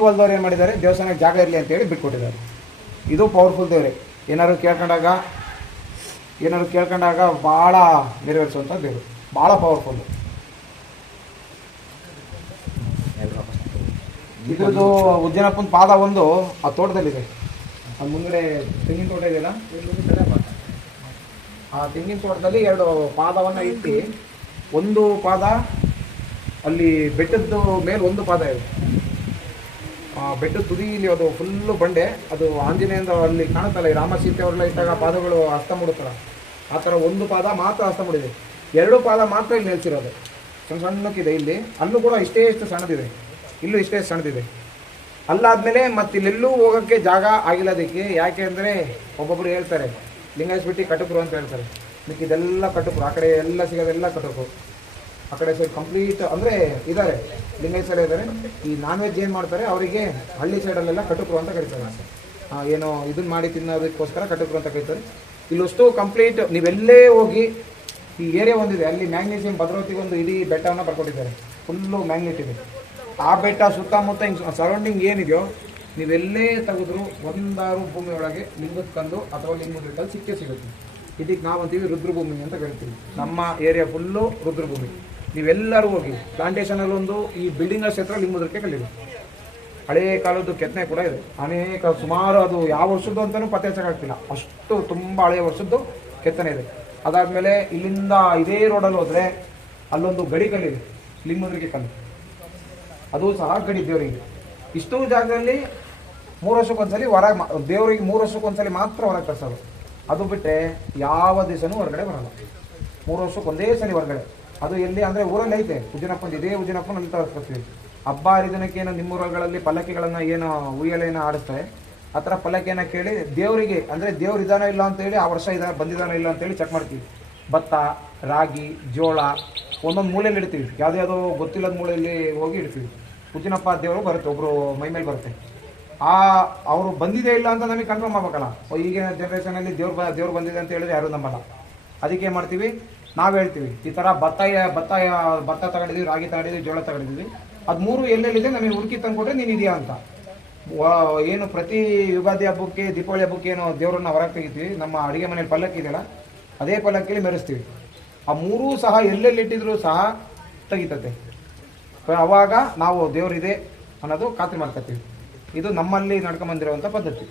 ಹೊಲದವ್ರು ಏನು ಮಾಡಿದ್ದಾರೆ, ದೇವಸ್ಥಾನಕ್ಕೆ ಜಾಗ ಇರಲಿ ಅಂತೇಳಿ ಬಿಟ್ಕೊಟ್ಟಿದ್ದಾರೆ. ಇದು ಪವರ್ಫುಲ್ ದೇವ್ರೆ. ಏನಾದ್ರು ಕೇಳ್ಕೊಂಡಾಗ ಭಾಳ ನೆರವೇರಿಸುವಂಥ ದೇವರು, ಭಾಳ ಪವರ್ಫುಲ್ಲು. ಇದ್ರದ್ದು ಉಜ್ಜಿನಪ್ಪನ ಪಾದ ಒಂದು ಆ ತೋಟದಲ್ಲಿದೆ. ಅದು ಮುಂದೆ ತೆಂಗಿನ ತೋಟ ಇದೆಯಲ್ಲ, ಆ ತೆಂಗಿನ ತೋಟದಲ್ಲಿ 2 ಪಾದವನ್ನು ಇಟ್ಟು, ಒಂದು ಪಾದ ಅಲ್ಲಿ ಬೆಟ್ಟದ ಮೇಲೆ, ಒಂದು ಪಾದ ಇದೆ ಆ ಬೆಟ್ಟದ ತುದಿಯಲ್ಲಿ, ಅದು ಫುಲ್ಲು ಬಂಡೆ. ಅದು ಆಂಜನೇಯಿಂದ ಅಲ್ಲಿ ಕಾಣುತ್ತಲ್ಲ, ಈ ರಾಮ ಸೀತೆ ಅವರೆಲ್ಲ ಇಟ್ಟಾಗ ಪಾದಗಳು ಹಸ್ತ ಮೂಡುತ್ತಲ್ಲ, ಆ ಥರ ಒಂದು ಪಾದ ಮಾತ್ರ ಹಸ್ತ ಮೂಡಿದೆ. 2 ಪಾದ ಮಾತ್ರ ಇಲ್ಲಿ ನಿಲ್ಸಿರೋದು, ಸಣ್ಣಕ್ಕಿದೆ ಇಲ್ಲಿ. ಅಲ್ಲೂ ಕೂಡ ಇಷ್ಟೇ ಸಣ್ಣದಿದೆ, ಇಲ್ಲೂ ಇಷ್ಟೇ ಸಣ್ಣದಿದೆ. ಅಲ್ಲಾದ್ಮೇಲೆ ಮತ್ತೆ ಇಲ್ಲೆಲ್ಲೂ ಹೋಗೋಕ್ಕೆ ಜಾಗ ಆಗಿಲ್ಲದಕ್ಕೆ. ಯಾಕೆ ಅಂದರೆ ಒಬ್ಬೊಬ್ರು ಹೇಳ್ತಾರೆ ಲಿಂಗಾಯಸ್ ಬಿಟ್ಟು ಕಟುಕರು ಅಂತ ಹೇಳ್ತಾರೆ. ಮಿಕ್ಕಿ ಇದೆಲ್ಲ ಕಟುಕರು, ಆ ಕಡೆ ಎಲ್ಲ ಸಿಗೋದೆಲ್ಲ ಕಟುಕರು. ಆ ಕಡೆ ಸೈಡ್ ಕಂಪ್ಲೀಟ್ ಅಂದರೆ ಇದ್ದಾರೆ, ಲಿಂಗಾಯತ್ ಸೈಡ್ ಇದ್ದಾರೆ. ಈ ನಾನ್ ವೆಜ್ ಏನು ಮಾಡ್ತಾರೆ ಅವರಿಗೆ ಹಳ್ಳಿ ಸೈಡಲ್ಲೆಲ್ಲ ಕಟುಕರು ಅಂತ ಕರೀತಾರೆ. ಏನೋ ಇದನ್ನ ಮಾಡಿ ತಿನ್ನೋದಕ್ಕೋಸ್ಕರ ಕಟುಕರು ಅಂತ ಕರೀತಾರೆ. ಇಲ್ಲಷ್ಟು ಕಂಪ್ಲೀಟ್ ನೀವೆಲ್ಲೇ ಹೋಗಿ ಈ ಏರಿಯಾ ಒಂದಿದೆ, ಅಲ್ಲಿ ಮ್ಯಾಗ್ನೀಸಿಯಂ ಭದ್ರಾವತಿಗೆ ಒಂದು ಇಡೀ ಬೆಟ್ಟವನ್ನು ಬರ್ಕೊಟ್ಟಿದ್ದಾರೆ. ಫುಲ್ಲು ಮ್ಯಾಗ್ನೆಟ್ ಇದೆ. ಆ ಬೆಟ್ಟ ಸುತ್ತಮುತ್ತ ಹಿಂಗೆ ಸರೌಂಡಿಂಗ್ ಏನಿದೆಯೋ ನೀವೆಲ್ಲೇ ತೆಗೆದ್ರು ಒಂದಾರು ಭೂಮಿ ಒಳಗೆ ಲಿಂಗದ ಕಂದು ಅಥವಾ ಲಿಂಗದ ಕಲ್ಲು ಸಿಕ್ಕೇ ಸಿಗುತ್ತೆ. ಇದಕ್ಕೆ ನಾವಂತೀವಿ ರುದ್ರಭೂಮಿ ಅಂತ ಕರಿತೀವಿ. ನಮ್ಮ ಏರಿಯಾ ಫುಲ್ಲು ರುದ್ರಭೂಮಿ. ನೀವೆಲ್ಲರೂ ಹೋಗಿ ಪ್ಲಾಂಟೇಶನಲ್ಲಿ ಒಂದು ಈ ಬಿಲ್ಡಿಂಗ್ ಹತ್ರ ಲಿಂಗದಕ್ಕೆ ಕಲ್ಲಿದೆ. ಹಳೇ ಕಾಲದ್ದು ಕೆತ್ತನೆ ಕೂಡ ಇದೆ. ಅನೇಕ ಸುಮಾರು ಅದು ಯಾವ ವರ್ಷದ್ದು ಅಂತಲೂ ಪತ್ತೆ ಹಚ್ಚಕ್ಕಾಗ್ತಿಲ್ಲ, ಅಷ್ಟು ತುಂಬ ಹಳೆಯ ವರ್ಷದ್ದು ಕೆತ್ತನೆ ಇದೆ. ಅದಾದಮೇಲೆ ಇಲ್ಲಿಂದ ಇದೇ ರೋಡಲ್ಲಿ ಹೋದರೆ ಅಲ್ಲೊಂದು ಗಡಿ ಕಲ್ಲಿದೆ, ಲಿಂಗಮುದ್ರಿಕೆ ಕಲ್ಲು. ಅದು ಸಹ ಗಡಿ ದೇವರಿಗೆ. ಇಷ್ಟು ಜಾಗದಲ್ಲಿ 3 ವರ್ಷಕ್ಕೊಂದ್ಸಲಿ ಹೊರಗೆ ದೇವರಿಗೆ 3 ವರ್ಷಕ್ಕೊಂದ್ಸಲಿ ಮಾತ್ರ ಹೊರಗೆ ಕಳ್ಸೋದು. ಅದು ಬಿಟ್ಟರೆ ಯಾವ ದಿವಸನೂ ಹೊರಗಡೆ ಬರೋಲ್ಲ. 3 ವರ್ಷಕ್ಕೆ ಒಂದೇ ಸಲ ಹೊರಗಡೆ. ಅದು ಎಲ್ಲಿ ಅಂದರೆ ಊರಲ್ಲಿ ಐತೆ ಉಜ್ಜಿನಪ್ಪನ, ಇದೇ ಉಜ್ಜಿನಪ್ಪನ ಅಲ್ಲಿ ತರಿಸ್ಕೊತೀವಿ. ಹಬ್ಬ ಹರಿದಿನಕ್ಕೆ ಏನು ನಿಮ್ಮೂರುಗಳಲ್ಲಿ ಪಲ್ಲಕ್ಕಿಗಳನ್ನು ಏನು ಉಯ್ಯಲೆಯನ್ನು ಆಡಿಸ್ತಾರೆ, ಆ ಥರ ಪಲ್ಲಕ್ಕಿಯನ್ನು ಕೇಳಿ ದೇವರಿಗೆ ಅಂದರೆ ದೇವ್ರು ಇದಾನೋ ಇಲ್ಲ ಅಂತೇಳಿ ಆ ವರ್ಷ ಬಂದಿದ್ದಾನೋ ಇಲ್ಲ ಅಂತೇಳಿ ಚೆಕ್ ಮಾಡ್ತೀವಿ. ಭತ್ತ, ರಾಗಿ, ಜೋಳ ಒಂದೊಂದು ಮೂಲೆಯಲ್ಲಿ ಇಡ್ತೀವಿ. ಯಾವುದ್ಯಾವುದೋ ಗೊತ್ತಿಲ್ಲದ ಮೂಲೆಯಲ್ಲಿ ಹೋಗಿ ಇಡ್ತೀವಿ. ಉಜ್ಜಿನಪ್ಪ ದೇವರು ಬರುತ್ತೆ, ಒಬ್ಬರು ಮೈಮೇಲೆ ಬರುತ್ತೆ. ಅವರು ಬಂದಿದೆ ಇಲ್ಲ ಅಂತ ನಮಗೆ ಕನ್ಫರ್ಮ್ ಆಗ್ಬೇಕಲ್ಲ. ಈಗಿನ ಜನ್ರೇಷನಲ್ಲಿ ದೇವ್ರು ಬಂದಿದೆ ಅಂತ ಹೇಳಿದ್ರೆ ಯಾರೂ ನಂಬಲ್ಲ. ಅದಕ್ಕೆ ಏನು ಮಾಡ್ತೀವಿ, ನಾವು ಹೇಳ್ತೀವಿ ಈ ಥರ ಭತ್ತ ತಗೊಂಡಿದ್ದೀವಿ, ರಾಗಿ ತಗೊಂಡಿದ್ದೀವಿ, ಜೋಳ ತಗೊಂಡಿದ್ದೀವಿ, ಅದು 3 ಎಲ್ಲೆಲ್ಲಿದೆ ನಮಗೆ ಹುಡುಕಿ ತಂದುಕೊಟ್ರೆ ನೀನು ಇದೆಯಾ ಅಂತ. ಏನು ಪ್ರತಿ ಯುಗಾದಿ ಹಬ್ಬಕ್ಕೆ, ದೀಪಾವಳಿ ಹಬ್ಬಕ್ಕೆ ಏನು ದೇವರನ್ನ ಹೊರಗೆ ತೆಗಿತೀವಿ, ನಮ್ಮ ಅಡುಗೆ ಮನೇಲಿ ಪಲ್ಲಕ್ಕಿ ಇದೆಯಲ್ಲ ಅದೇ ಪಲ್ಲಕ್ಕಿಯಲ್ಲಿ ಮೆರೆಸ್ತೀವಿ. ಆ 3 ಸಹ ಎಲ್ಲೆಲ್ಲಿಟ್ಟಿದ್ರು ಸಹ ತೆಗಿತತೆ. ಅವಾಗ ನಾವು ದೇವರಿದೆ ಅನ್ನೋದು ಖಾತ್ರಿ ಮಾಡ್ಕೊತೀವಿ. ಇದು ನಮ್ಮಲ್ಲಿ ನಡ್ಕೊಂಬಂದಿರುವಂಥ ಪದ್ಧತಿ.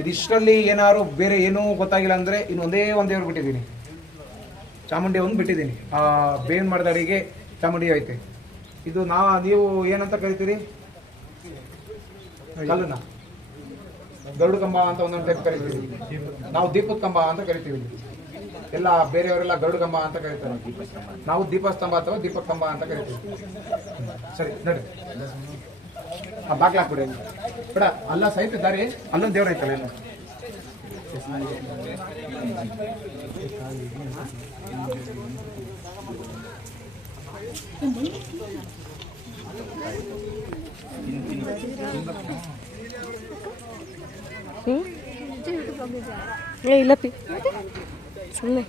ಇದಿಷ್ಟರಲ್ಲಿ ಏನಾದ್ರು ಬೇರೆ ಏನೂ ಗೊತ್ತಾಗಿಲ್ಲ ಅಂದರೆ ಇನ್ನು ಒಂದೇ ಒಂದು ದೇವ್ರು ಬಿಟ್ಟಿದ್ದೀನಿ, ಚಾಮುಂಡಿ ಒಂದು ಬಿಟ್ಟಿದ್ದೀನಿ. ಬೇವಿನ ಮರದಡಿಗೆ ಚಾಮುಂಡಿ ಐತೆ. ಇದು ನೀವು ಏನಂತ ಕರಿತೀರಿ ಕಲ್ಲನ್ನ? ಗರುಡು ಕಂಬ ಅಂತ ಒಂದೊಂದು ಟೈಪ್ ಕರಿತೀವಿ ನಾವು. ದೀಪದ ಕಂಬ ಅಂತ ಕರಿತೀವಿ. ಎಲ್ಲ ಬೇರೆಯವರೆಲ್ಲ ಗರುಡು ಕಂಬ ಅಂತ ಕರೀತಾರೆ, ನಾವು ದೀಪಸ್ತಂಭ ಅಥವಾ ದೀಪದ ಕಂಬ ಅಂತ ಕರಿತೀವಿ. ಸರಿ ನೋಡಿ, ಬಾಗ್ಲಾಕ್ಬಿಡಿ ಬೇಡ. ಅಲ್ಲ ಸಹಿತ ದಾರಿ ಅಲ್ಲೊಂದು ದೇವ್ರ ಐತಲ್ಲ ಏನು. ಇಲ್ಲ ಪಿ ಸುಮ್ಮನೆ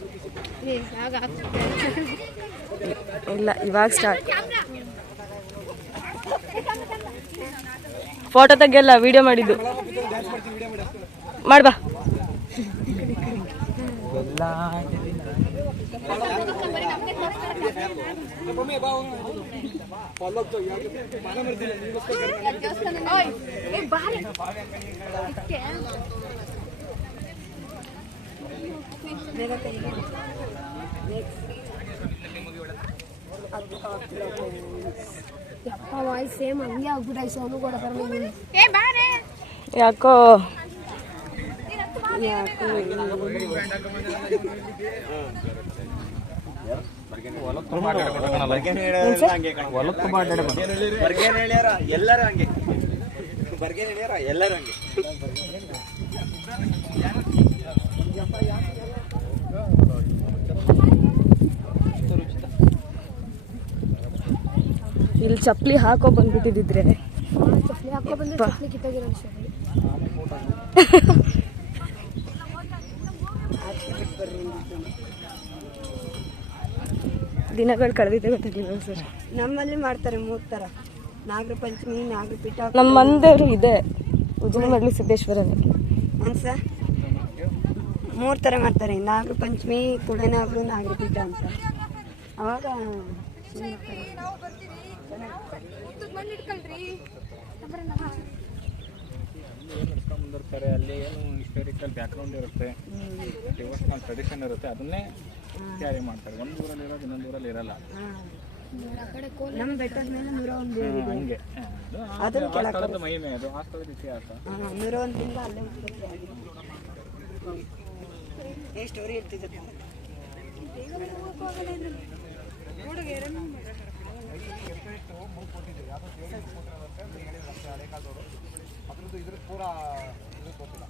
ಇಲ್ಲ, ಇವಾಗ ಸ್ಟಾರ್ಟ್. ಫೋಟೋ ತೆಗಿಯಲ್ಲ, ವಿಡಿಯೋ ಮಾಡಿದ್ದು ಮಾಡ್ಬಾ. ಸೇಮ್ ಹಂಗೆ ಆಗ್ಬಿಟ್ಟಾಯ್ತು ಅವನು ಕೂಡ ಯಾಕೋ ಇಲ್ಲಿ ಚಪ್ಪಲಿ ಹಾಕೋ ಬಂದ್ಬಿಟ್ಟಿದ್ರೆ ಚಪ್ಪಲಿ ಹಾಕೋ ಬಂದ್ರೆ ಚಪ್ಪಲಿ ಕಿತ್ತೋಗಿರೋ ದಿನಗಳು ಕಳೆದಿದೆ ಗೊತ್ತಿಲ್ಲ ಸರ್. ನಮ್ಮಲ್ಲಿ ಮಾಡ್ತಾರೆ 3 ಥರ, ನಾಗರ ಪಂಚಮಿ, ನಾಗರಪೀಠ. ನಮ್ಮ ಮಂದೇವರು ಇದೆ ಉಜ್ಜಿನಮಡ್ಲಿ ಸಿದ್ದೇಶ್ವರನಲ್ಲಿ ಅನ್ಸ 3 ಥರ ಮಾಡ್ತಾರೆ. ನಾಗರ ಪಂಚಮಿ, ಕುಡನಾಗರು, ನಾಗರಪೀಠ ಅಂತ. ಅವಾಗ ಬಂದಿರ್ತಾರೆ. ಅಲ್ಲಿ ಏನು ಹಿಸ್ಟಾರಿಕಲ್ ಬ್ಯಾಕ್ಗ್ರೌಂಡ್ ಇರುತ್ತೆ, ಡಿವೋಷನಲ್ ಟ್ರೆಡಿಷನ್ ಇರುತ್ತೆ, ಅದನ್ನೇ ಕ್ಯಾರಿ ಮಾಡ್ತಾರೆ. ಒಂದು ಊರಲ್ಲಿ ಇರೋದು ಇನ್ನೊಂದು ಊರಲ್ಲಿ ಇರಲ್ಲ. ನಮ್ಮ ಬೆಟ್ಟದ ಮೇಲೆ 101 ಹಂಗೆ ಅದು ಆ ಸ್ಥಳದ ಮಹಿಮೆ, ಅದು ಆ ಸ್ಥಳದ ಇತಿಹಾಸ. 101 ದಿಂದ ಅಲ್ಲೇ ಉತ್ಪತ್ತಿ ಆಗಿದೆ. ಸ್ಟೋರಿ ಇರ್ತಿದೆ. ಕೆಪ್ಪೆಟ್ಟು ಮೂರು ಕೊಟ್ಟಿದ್ದೀವಿ, ಯಾವುದೋ ದೇವರಿಗೆ ಕೊಟ್ಟಿರೋದಂತೆ ಅಂತ ಹೇಳಿದ್ರು ಅಷ್ಟೇ ಹಳೆ ಕಾಲದವರು. ಇದ್ರ ಪೂರ ಇದಕ್ಕೆ ಗೊತ್ತಿಲ್ಲ.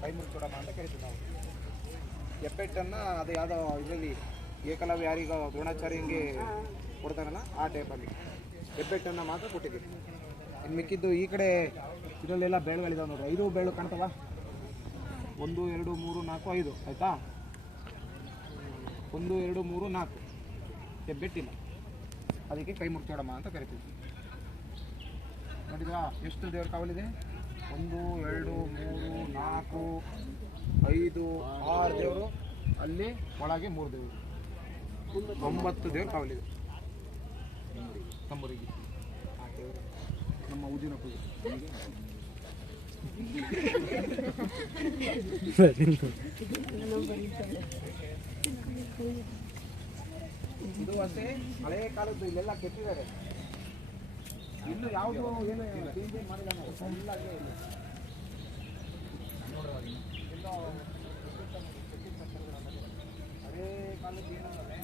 ಕೈ ಮುರಿಚೋಡಮ್ಮ ಅಂತ ಕರಿತೀವಿ ನಾವು. ಕೆಪ್ಪೆಟ್ಟನ್ನು ಅದು ಯಾವುದೋ ಇದರಲ್ಲಿ ಏಕಲವ್ಯ ಯಾರಿಗ ದ್ರೋಣಾಚಾರ್ಯ ಹಿಂಗೆ ಕೊಡ್ತಾರಲ್ಲ ಆ ಟೈಪಲ್ಲಿ ಕೆಪ್ಪೆಟ್ಟನ್ನು ಮಾತ್ರ ಕೊಟ್ಟಿದ್ದೀವಿ. ಇನ್ನು ಮಿಕ್ಕಿದ್ದು ಈ ಕಡೆ ಇದರಲ್ಲೆಲ್ಲ ಬೇಳುಗಳಿದಾವೆ ನೋಡ್ರಿ. 5 ಬೇಳು ಕಾಣ್ತವ. 1 2 3 4 5 ಆಯಿತಾ. 1 2 3 4 ಕೆಬ್ಬೆಟ್ಟಿಲ್ಲ, ಅದಕ್ಕೆ ಕೈ ಮುರ್ಚೋಡಮ್ಮ ಅಂತ ಕರಿತೀವಿ. ನೋಡಿದ್ರಾ ಎಷ್ಟು ದೇವ್ರ ಕಾವಲಿದೆ? 1 2 3 4 5 6 ದೇವರು, ಅಲ್ಲಿ ಒಳಗೆ 3 ದೇವರು, 9 ದೇವ್ರ ಕಾವಲಿದೆ ನಮ್ಮೂರಿಗೆ. ಆ ದೇವರು ನಮ್ಮ ಉಜಿನ ಪೂಜೆ. ಇದು ಅಷ್ಟೇ ಹಳೆಯ ಕಾಲದ್ದು. ಇಲ್ಲೆಲ್ಲ ಕೆತ್ತಿದ್ದಾರೆ, ಇನ್ನು ಯಾವುದು ಏನು ಚೇಂಜ್ ಮಾಡಿಲ್ಲ ನಾವು. ಎಲ್ಲ ಅಲ್ಲೇ ಇಲ್ಲ. ಹಳೇ ಕಾಲದ್ದು ಏನಂದ್ರೆ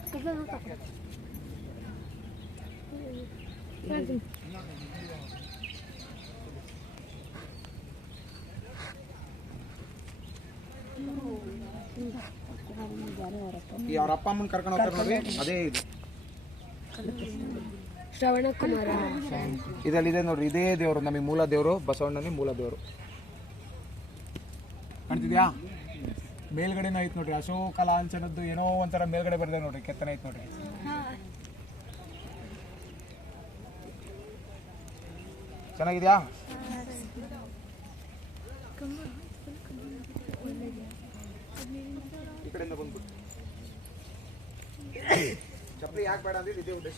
ಈ ಅವ್ರ ಅಪ್ಪ ಅಮ್ಮನ ಕರ್ಕೊಂಡು ಹೋಗ್ತಾರೆ ನೋಡಿ, ಅದೇ ಇದು ಶ್ರವಣ ಕುಮಾರ. ಇದರಲ್ಲಿದೆ ನೋಡ್ರಿ, ಇದೇ ದೇವರು ನಮಗೆ ಮೂಲ ದೇವರು. ಬಸವಣ್ಣನೇ ಮೂಲ ದೇವರು. ಕಾಣ್ತಿದ್ಯಾ? ಮೇಲ್ಗಡೆನೂ ಐತೆ ನೋಡ್ರಿ, ಅಶೋಕ ಲಾಂಛನದ್ದು ಏನೋ ಒಂಥರ ಮೇಲ್ಗಡೆ ಬರ್ದೆ ನೋಡ್ರಿ, ಕೆತ್ತನೆ ಐತೆ ನೋಡ್ರಿ. ಚೆನ್ನಾಗಿದ್ಯಾ? ಈ ಕಡೆಯಿಂದ ಬಂದ್ಬಿಟ್ಟು ಚಪ್ಪಲಿ ಯಾಕೆ ಬೇಡ ಅಂದ್ರೆ ಇದೇ ಉದ್ದೇಶ.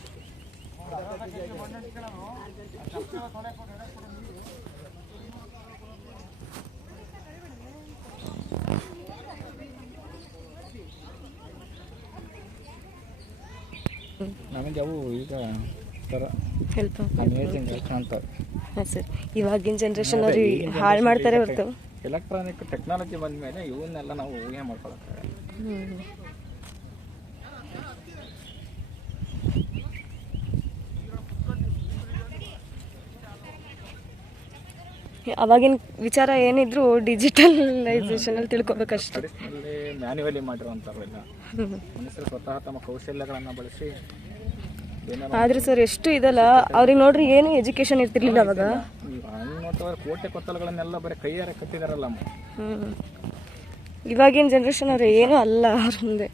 ನಮಗೆ ಅವು ಈಗ ಥರ ಹೆಲ್ಪ್ ಅಮೇಜಿಂಗ್ ಕಾಣ್ತವೆ. ಹಾಂ ಸರ್, ಇವಾಗಿನ ಜನ್ರೇಷನ್ ಅವ್ರಿಗೆ ಹಾಳು ಮಾಡ್ತಾರೆ ಹೊರತು ಎಲೆಕ್ಟ್ರಾನಿಕ್ ಟೆಕ್ನಾಲಜಿ ಬಂದ ಮೇಲೆ ಇವನ್ನೆಲ್ಲ ನಾವು ಊಹೆ ಮಾಡ್ಕೊಳಕ್ಕಾಗಲ್ಲ. ಅವಾಗಿನ ವಿಚಾರ ಏನಿದ್ರು ಡಿಜಿಟಲೈಸೇಷನಲ್ಲಿ ತಿಳ್ಕೊಬೇಕಷ್ಟೆ. ಟ್ರೆಡಿಷ್ನಲಿ ಮ್ಯಾನ್ಯುವಲಿ ಮಾಡಿರುವಂಥವೆಲ್ಲ ಮನುಷ್ಯರು ಸ್ವತಃ ತಮ್ಮ ಕೌಶಲ್ಯಗಳನ್ನು ಬಳಸಿ ಏನಾರ. ಆದ್ರೆ ಸರ್ ಎಷ್ಟು ಇದಲ್ಲ, ಅವ್ರಿಗೆ ನೋಡ್ರಿ ಏನು ಎಜುಕೇಶನ್ ಇರ್ತಿರ್ಲಿಲ್ಲ ಅವಾಗ. ಹಂಗೆ ನೋಡ್ತವ್ರೆ ಕೋಟೆ ಕೊತ್ತಲಗಳನ್ನೆಲ್ಲ ಬರೀ ಕೈಯಾರೆ ಕಟ್ಟಿದಾರಲ್ಲ. ಇವಾಗಿನ ಜನ್ರೇಷನ್ ಅವ್ರು ಏನೂ ಅಲ್ಲ ಅವ್ರ ಮುಂದೆ.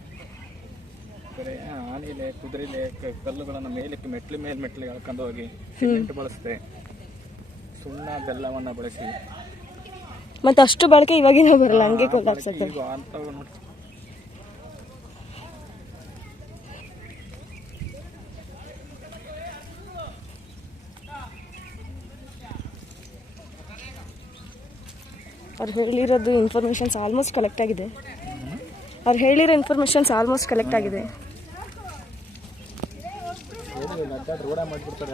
ಬರೀ ಆನೆಲೆ ಕುದುರೆಲೆ ಕಲ್ಲುಗಳನ್ನು ಮೇಲಕ್ಕೆ ಮೆಟ್ಲಿಗೆ ಎಳ್ಕೊಂಡು ಹೋಗಿ ಸಿಮೆಂಟ್ ಬಳಸ್ತೆ, ಸುಣ್ಣ ಬೆಲ್ಲವನ್ನು ಬಳಸಿ. ಮತ್ತೆ ಅಷ್ಟು ಬಳಕೆ ಇವಾಗಿನ ಬರಲ್ಲ, ಹಂಗೆ ಕೊಲ್ಲಾಪ್ಸತ್ತೆ. ಈಗ ಅಂಥವು ನೋಡಿ. ಅವ್ರು ಹೇಳಿರೋದು ಇನ್ಫಾರ್ಮೇಷನ್ಸ್ ಆಲ್ಮೋಸ್ಟ್ ಕಲೆಕ್ಟ್ ಆಗಿದೆ. ಅವ್ರು ಹೇಳಿರೋ ಇನ್ಫಾರ್ಮೇಷನ್ಸ್ ಆಲ್ಮೋಸ್ಟ್ ಕಲೆಕ್ಟ್ ಆಗಿದೆ. ರೋಡ ಮಾಡಿಬಿಡ್ತಾರೆ.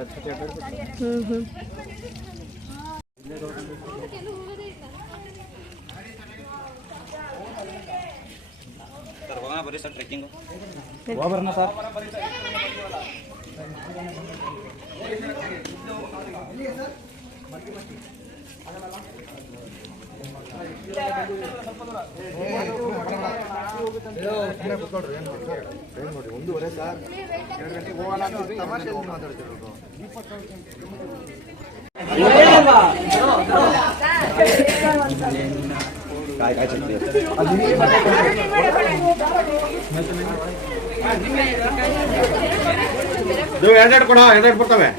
ಹೋಗ್ಬರೋಣ ಸರ್. ನೋಡಿ 1:30 ಸರ್, 2 ಗಂಟೆಗೆ ಹೋಗೋಣ ಅಂತ ತಮಾಷೆ ಮಾತಾಡ್ತಿರೋದು. ಎರಡೆರಡು ಕೊಡ, 2 ಬರ್ತವೆ,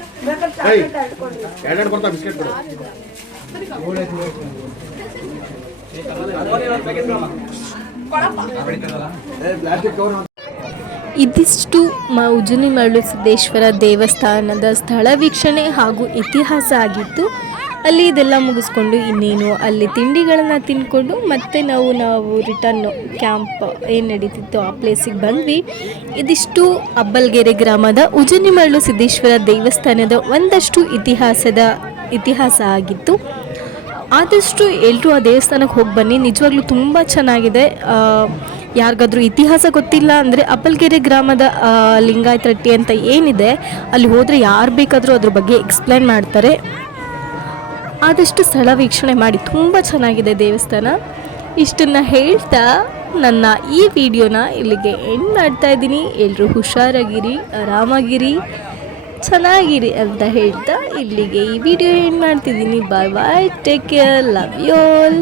2 ಬರ್ತವೆ ಬಿಸ್ಕೆಟ್ ಕೊಡು. ಇದಿಷ್ಟು ಉಜ್ಜನಿ ಮರಳು ಸಿದ್ದೇಶ್ವರ ದೇವಸ್ಥಾನದ ಸ್ಥಳ ವೀಕ್ಷಣೆ ಹಾಗೂ ಇತಿಹಾಸ ಆಗಿತ್ತು. ಅಲ್ಲಿ ಇದೆಲ್ಲ ಮುಗಿಸ್ಕೊಂಡು ಇನ್ನೇನು ಅಲ್ಲಿ ತಿಂಡಿಗಳನ್ನು ತಿಂದ್ಕೊಂಡು ಮತ್ತೆ ನಾವು ರಿಟರ್ನ್ ಕ್ಯಾಂಪ್ ಏನು ನಡೀತಿತ್ತು ಆ ಪ್ಲೇಸಿಗೆ ಬಂದ್ವಿ. ಇದಿಷ್ಟು ಅಬ್ಬಲ್ಗೆರೆ ಗ್ರಾಮದ ಉಜ್ಜನಿ ಮರಳು ಸಿದ್ದೇಶ್ವರ ದೇವಸ್ಥಾನದ ಒಂದಷ್ಟು ಇತಿಹಾಸ ಆಗಿತ್ತು. ಆದಷ್ಟು ಎಲ್ಲರೂ ಆ ದೇವಸ್ಥಾನಕ್ಕೆ ಹೋಗಿ ಬನ್ನಿ, ನಿಜವಾಗ್ಲೂ ತುಂಬ ಚೆನ್ನಾಗಿದೆ. ಯಾರಿಗಾದ್ರೂ ಇತಿಹಾಸ ಗೊತ್ತಿಲ್ಲ ಅಂದರೆ ಅಪ್ಪಲ್ಗೆರೆ ಗ್ರಾಮದ ಲಿಂಗಾಯತ ರಟ್ಟಿ ಅಂತ ಏನಿದೆ ಅಲ್ಲಿ ಹೋದರೆ ಯಾರು ಬೇಕಾದರೂ ಅದ್ರ ಬಗ್ಗೆ ಎಕ್ಸ್ಪ್ಲೈನ್ ಮಾಡ್ತಾರೆ. ಆದಷ್ಟು ಸ್ಥಳ ವೀಕ್ಷಣೆ ಮಾಡಿ, ತುಂಬ ಚೆನ್ನಾಗಿದೆ ದೇವಸ್ಥಾನ. ಇಷ್ಟನ್ನು ಹೇಳ್ತಾ ನನ್ನ ಈ ವಿಡಿಯೋನ ಇಲ್ಲಿಗೆ ಎಂಡ್ ಮಾಡ್ತಾ ಇದ್ದೀನಿ. ಎಲ್ಲರೂ ಹುಷಾರಾಗಿರಿ, ಆರಾಮಾಗಿರಿ, ಚೆನ್ನಾಗಿರಿ ಅಂತ ಹೇಳ್ತಾ ಇಲ್ಲಿಗೆ ಈ ವಿಡಿಯೋ ಎಂಡ್ ಮಾಡ್ತಿದ್ದೀನಿ. Bye bye, take care, love you all.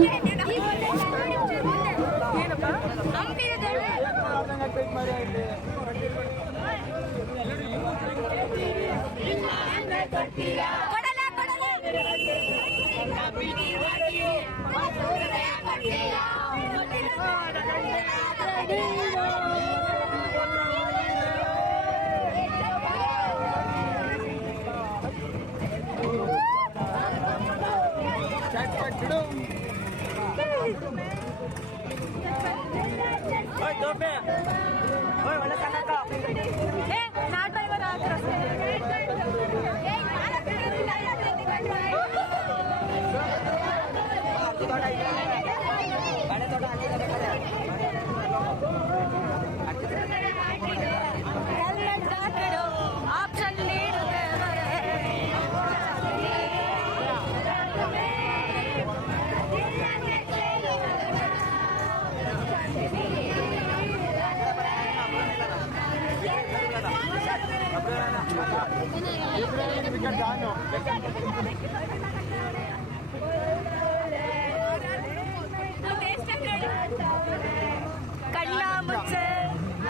ಕಣ್ಣ ಮುಚ್ಚೆ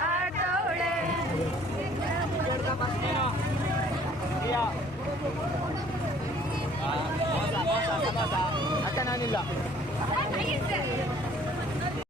ಆಟೋಳೆ ನಾನಿಲ್ಲ